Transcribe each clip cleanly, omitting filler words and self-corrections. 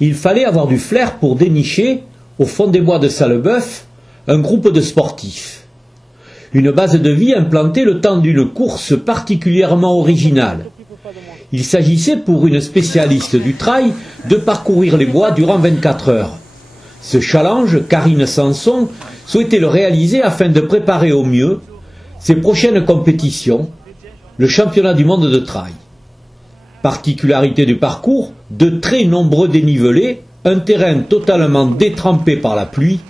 Il fallait avoir du flair pour dénicher, au fond des bois de Sallebeuf, un groupe de sportifs. Une base de vie implantée le temps d'une course particulièrement originale. Il s'agissait pour une spécialiste du trail de parcourir les bois durant 24 heures. Ce challenge, Karine Sanson souhaitait le réaliser afin de préparer au mieux ses prochaines compétitions, le championnat du monde de trail. Particularité du parcours, de très nombreux dénivelés, un terrain totalement détrempé par la pluie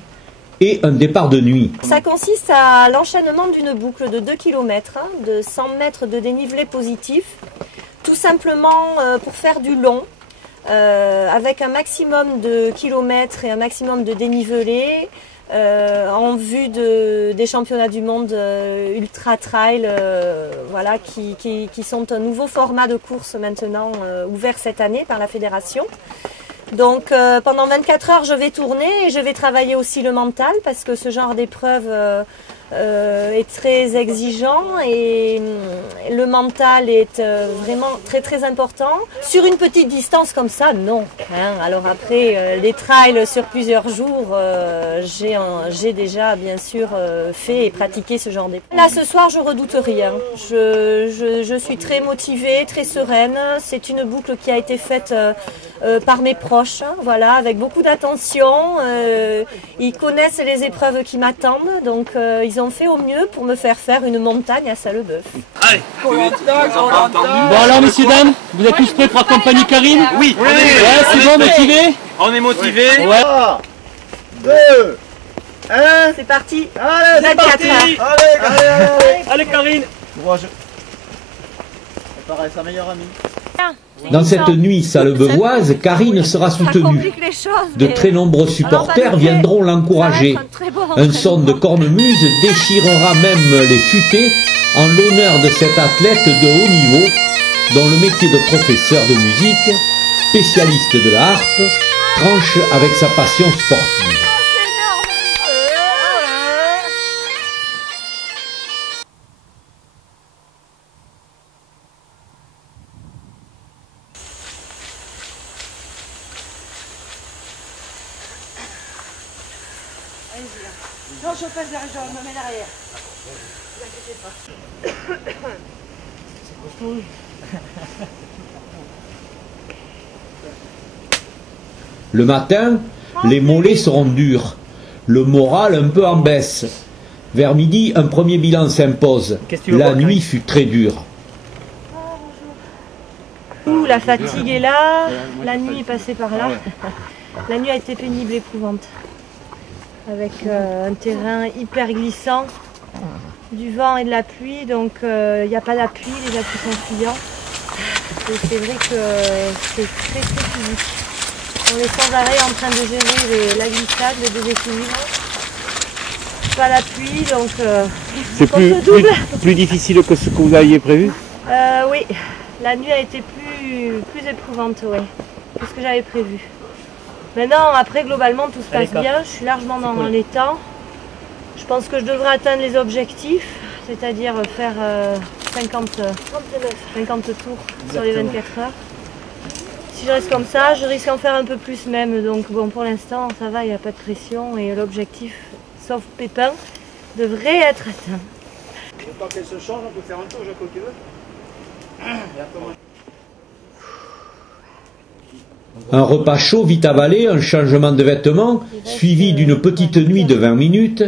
et un départ de nuit. Ça consiste à l'enchaînement d'une boucle de 2 km, de 100 mètres de dénivelé positif, tout simplement pour faire du long, avec un maximum de kilomètres et un maximum de dénivelé, en vue des championnats du monde ultra trail, voilà, qui sont un nouveau format de course maintenant ouvert cette année par la fédération. Donc pendant 24 heures je vais tourner et je vais travailler aussi le mental parce que ce genre d'épreuve est très exigeant et le mental est vraiment très très important. Sur une petite distance comme ça, non. Alors après, les trails sur plusieurs jours, j'ai déjà bien sûr fait et pratiqué ce genre d'épreuve. Là ce soir, je redoute rien. Je suis très motivée, très sereine. C'est une boucle qui a été faite par mes proches, voilà, avec beaucoup d'attention. Ils connaissent les épreuves qui m'attendent, donc ils ont fait au mieux pour me faire faire une montagne à Sallebeuf. Allez, Bon alors messieurs dames, vous êtes tous prêts pour accompagner Karine? Oui, ouais, c'est bon, motivé? On est motivé. Ouais. 3, 2, 1. C'est parti. Allez, 24 heures. Allez Karine. Courage. Préparez sa meilleure amie. Dans cette nuit sallebevoise, Karine sera soutenue. De très nombreux supporters viendront l'encourager. Un son de cornemuse déchirera même les futaies en l'honneur de cet athlète de haut niveau, dont le métier de professeur de musique, spécialiste de la harpe, tranche avec sa passion sportive. Non, je passe derrière, je me mets derrière. Ne vous inquiétez pas. Le matin, les mollets seront durs, le moral un peu en baisse. Vers midi, un premier bilan s'impose. La nuit fut très dure. La fatigue est là, la nuit est passée par là. La nuit a été pénible et éprouvante. Avec un terrain hyper glissant, du vent et de la pluie, donc il n'y a pas d'appui, les appuis sont fuyants. Et c'est vrai que c'est très très physique. On est sans arrêt en train de gérer la glissade, le déséquilibre. Pas l'appui, donc C'est plus difficile que ce que vous aviez prévu? Oui, la nuit a été plus éprouvante, oui, que ce que j'avais prévu. Maintenant, après, globalement, tout se passe bien. Je suis largement dans les temps. Je pense que je devrais atteindre les objectifs, c'est-à-dire faire 50 tours sur les 24 heures. Si je reste comme ça, je risque d'en faire un peu plus même. Donc bon, pour l'instant, ça va, il n'y a pas de pression. Et l'objectif, sauf pépin, devrait être atteint. Le temps qu'elle se change, on peut faire un tour, Jaco, tu veux? Un repas chaud vite avalé, un changement de vêtements, suivi d'une petite nuit de 20 minutes,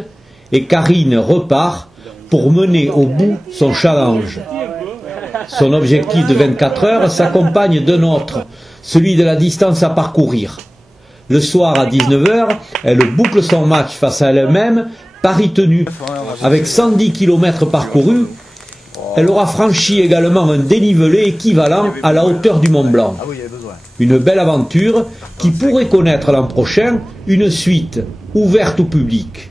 et Karine repart pour mener au bout son challenge. Son objectif de 24 heures s'accompagne d'un autre, celui de la distance à parcourir. Le soir à 19 h, elle boucle son match face à elle-même, pari tenu. Avec 110 km parcourus, elle aura franchi également un dénivelé équivalent à la hauteur du Mont Blanc. Une belle aventure qui pourrait connaître l'an prochain une suite ouverte au public.